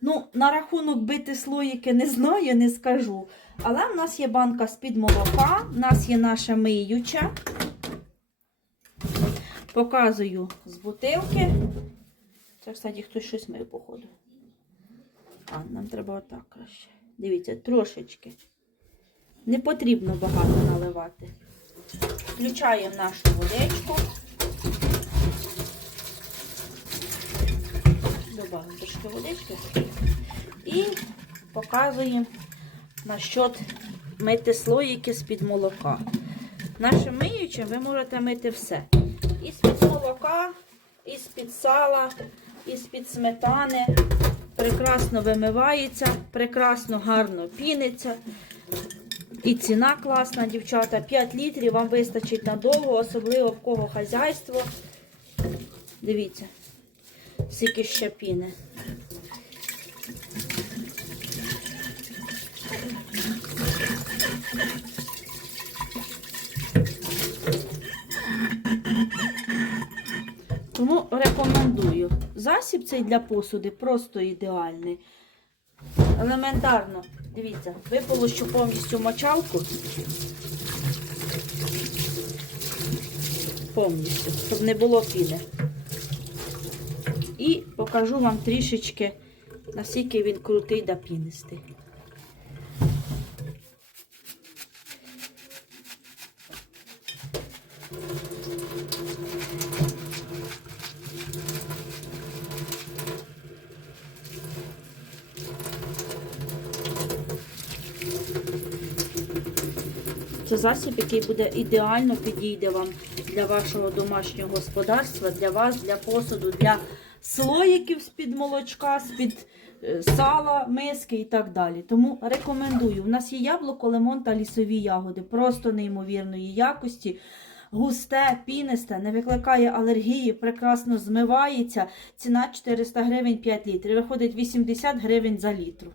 Ну, на рахунок бити слоїки не знаю, не скажу. Але в нас є банка з-під молока, в нас є наша миюча. Показую з бутилки. Це, кстати, хтось щось мив, походу. А, нам треба отак краще. Дивіться, трошечки. Не потрібно багато наливати. Включаємо нашу водичку. Водички. І показуємо насчет мити слоїки з-під молока. Нашим миючим ви можете мити все. І з-під молока, і з-під сала, і з-під сметани. Прекрасно вимивається, прекрасно гарно піниться. І ціна класна, дівчата. 5 літрів вам вистачить надовго, особливо в кого хазяйство. Дивіться, скільки ще піни. Тому Засіб цей для посуди просто ідеальний. Елементарно. Дивіться, виполощу повністю мочалку. Повністю, щоб не було піни. І покажу вам трішечки, наскільки він крутий да пінистий. Це засіб, який буде ідеально підійде вам для вашого домашнього господарства, для вас, для посуду, для слоїків з-під молочка, з-під е, сала, миски і так далі. Тому рекомендую. У нас є яблуко, лимон та лісові ягоди, просто неймовірної якості. Густе, пінисте, не викликає алергії, прекрасно змивається. Ціна 400 гривень 5 літрів. Виходить 80 гривень за літру.